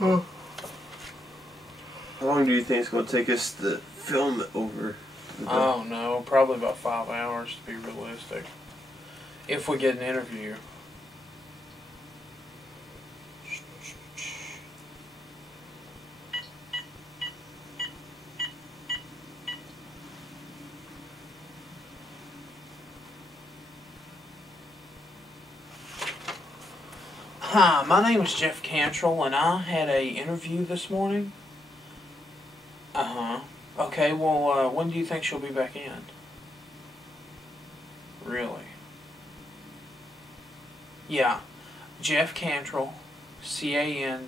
How long do you think it's going to take us to film it over? Oh no, probably about 5 hours to be realistic. If we get an interview. Hi, my name is Jeff Cantrell, and I had a interview this morning. Okay, well, when do you think she'll be back in? Really? Yeah, Jeff Cantrell, Cantrell,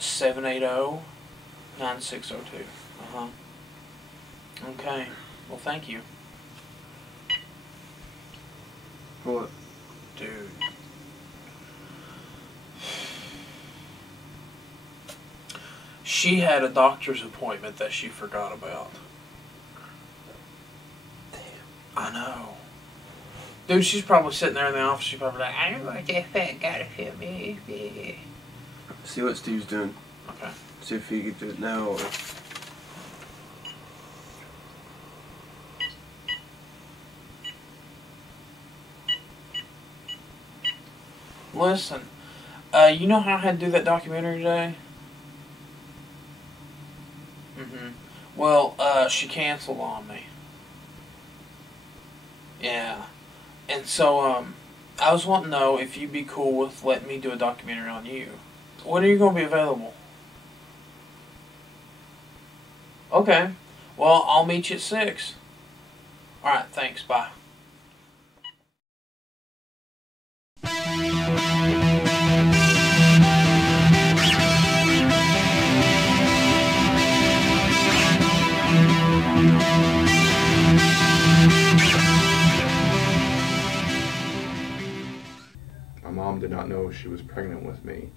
780-9602. Okay, well, thank you. What? Dude. She had a doctor's appointment that she forgot about. Damn. I know. Dude, she's probably sitting there in the office. She's probably like, I don't want that fat guy to feel me. See what Steve's doing. Okay. See if he can do it now or... Listen, you know how I had to do that documentary today? Well, she canceled on me. Yeah. And so, I was wanting to know if you'd be cool with letting me do a documentary on you. When are you going to be available? Okay. Well, I'll meet you at 6. Alright, thanks. Bye. My mom did not know she was pregnant with me.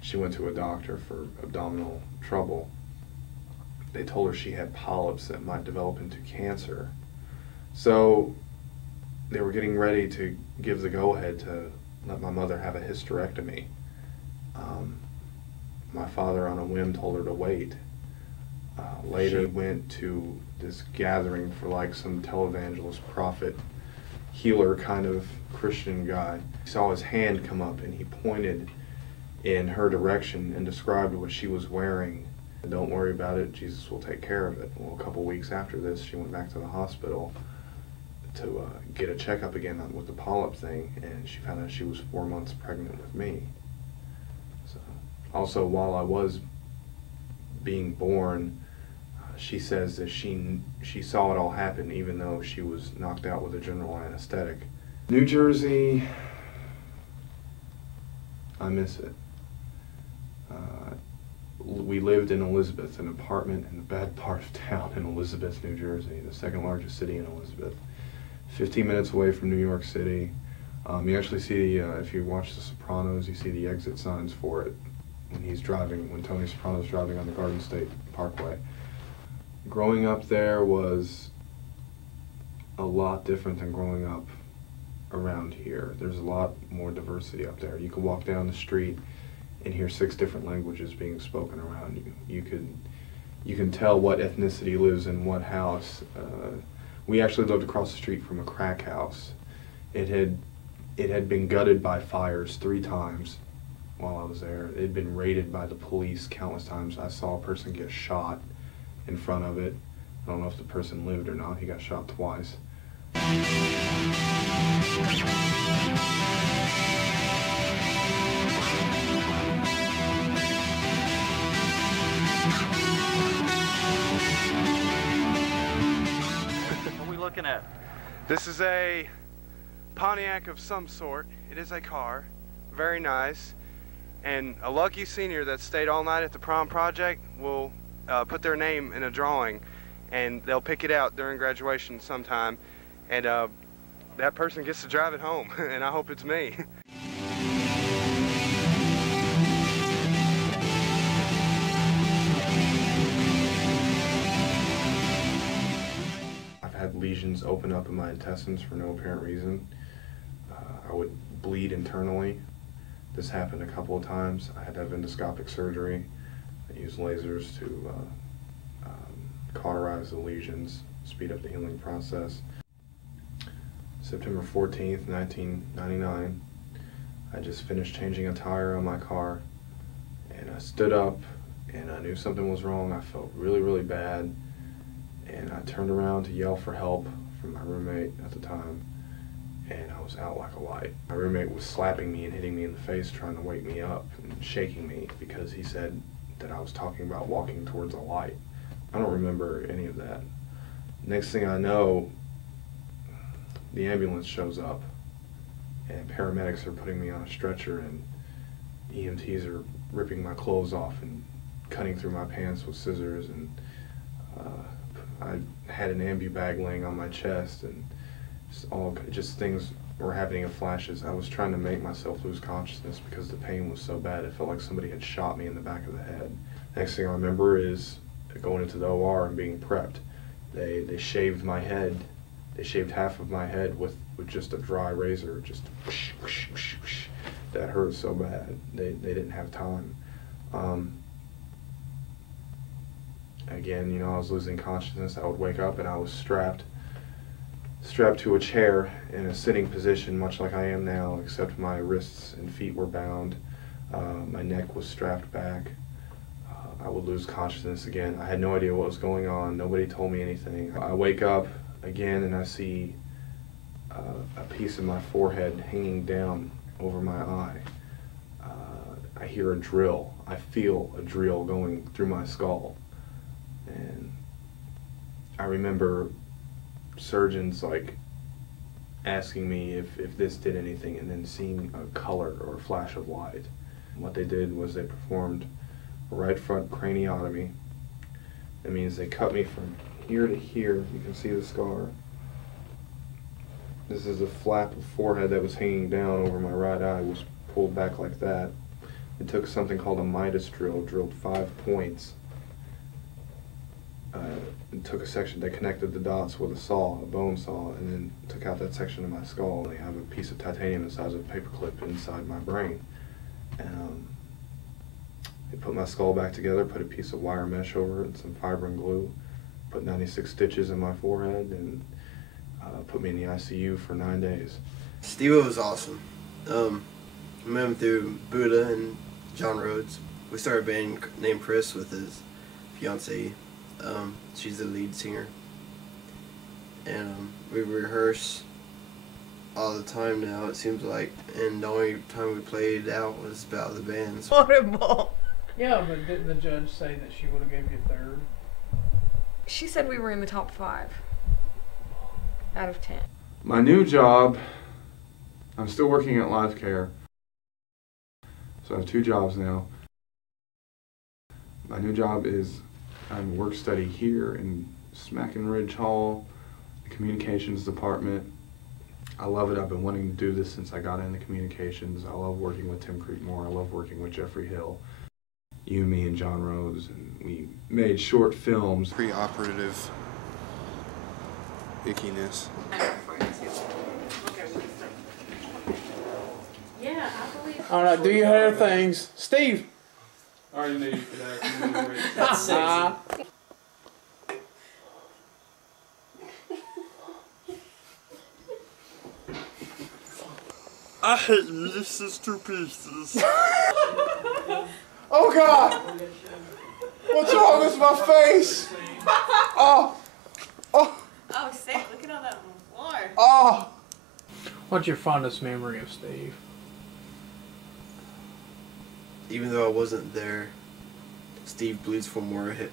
She went to a doctor for abdominal trouble. They told her she had polyps that might develop into cancer. So they were getting ready to give the go-ahead to let my mother have a hysterectomy. My father, on a whim, told her to wait. Later, he went to this gathering for like some televangelist, prophet, healer kind of Christian guy. He saw his hand come up and he pointed in her direction and described what she was wearing. Don't worry about it, Jesus will take care of it. Well, a couple weeks after this, she went back to the hospital to get a checkup again with the polyp thing, and she found out she was 4 months pregnant with me. So, also, while I was being born, she says that she saw it all happen even though she was knocked out with a general anesthetic. New Jersey, I miss it. We lived in Elizabeth, an apartment in the bad part of town in Elizabeth, New Jersey, the second largest city in Elizabeth. 15 minutes away from New York City. You actually see, if you watch The Sopranos, you see the exit signs for it when Tony Soprano's driving on the Garden State Parkway. Growing up there was a lot different than growing up around here. There's a lot more diversity up there. You can walk down the street and hear 6 different languages being spoken around you. You can tell what ethnicity lives in what house. We actually lived across the street from a crack house. It had been gutted by fires 3 times while I was there. It had been raided by the police countless times. I saw a person get shot in front of it. I don't know if the person lived or not. He got shot twice. Looking at? This is a Pontiac of some sort. It is a car, very nice, and a lucky senior that stayed all night at the prom project will put their name in a drawing, and they'll pick it out during graduation sometime, and that person gets to drive it home, and I hope it's me. Had lesions open up in my intestines for no apparent reason. I would bleed internally. This happened a couple of times. I had to have endoscopic surgery. I used lasers to cauterize the lesions, speed up the healing process. September 14th, 1999, I just finished changing a tire on my car, and I stood up and I knew something was wrong. I felt really, really bad, and I turned around to yell for help from my roommate at the time, and I was out like a light. My roommate was slapping me and hitting me in the face, trying to wake me up and shaking me because he said that I was talking about walking towards a light. I don't remember any of that. Next thing I know, the ambulance shows up and paramedics are putting me on a stretcher, and EMTs are ripping my clothes off and cutting through my pants with scissors, and I had an ambu bag laying on my chest, and just things were happening in flashes. I was trying to make myself lose consciousness because the pain was so bad. It felt like somebody had shot me in the back of the head. Next thing I remember is going into the OR and being prepped. They shaved my head. They shaved half of my head with just a dry razor, just whoosh, whoosh, whoosh, whoosh. That hurt so bad. They didn't have time. Again, you know, I was losing consciousness. I would wake up and I was strapped to a chair in a sitting position, much like I am now, except my wrists and feet were bound. My neck was strapped back. I would lose consciousness again. I had no idea what was going on. Nobody told me anything. I wake up again and I see a piece of my forehead hanging down over my eye. I hear a drill. I feel a drill going through my skull. And I remember surgeons like asking me if this did anything, and then seeing a color or a flash of light. What they did was they performed a right front craniotomy. That means they cut me from here to here. You can see the scar. This is a flap of forehead that was hanging down over my right eye, was pulled back like that. They took something called a Midas drill, drilled 5 points. And took a section, they connected the dots with a saw, a bone saw, and then took out that section of my skull. They have a piece of titanium the size of a paperclip inside my brain. And they put my skull back together, put a piece of wire mesh over it and some fibrin glue, put 96 stitches in my forehead, and put me in the ICU for 9 days. Steve was awesome. I met him through Buddha and John Rhodes. We started a band named Chris with his fiancée. She's the lead singer. And we rehearse all the time now, it seems like. And the only time we played out was about the bands. Horrible. Yeah, but didn't the judge say that she would have gave you 3rd? She said we were in the top 5 out of 10. My new job, I'm still working at Life Care. So I have 2 jobs now. My new job is I'm work study here in Smackin Ridge Hall, the communications department. I love it. I've been wanting to do this since I got into communications. I love working with Tim Creekmore. I love working with Jeffrey Hill. You, me, and John Rhodes, and we made short films. Pre-operative ickiness. Yeah, I believe. All right, do your hair things. Steve. I already knew you for that. That's sexy. I hate you. This is 2 pieces. Oh God! What's wrong with my face? Oh! Oh! Oh, sick. Look at all that on the floor. Oh! What's your fondest memory of Steve? Even though I wasn't there, Steve Bleeds for More hit.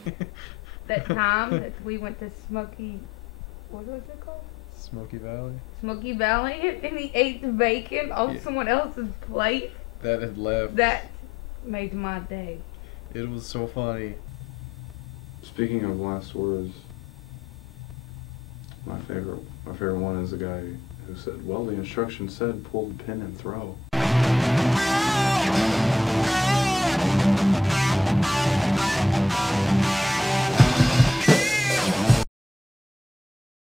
That time that we went to Smoky, what was it called? Smoky Valley? Smoky Valley, and he ate the bacon on someone else's plate. That had left. That made my day. It was so funny. Speaking of last words, my favorite one is the guy who said, "Well, the instructions said pull the pin and throw."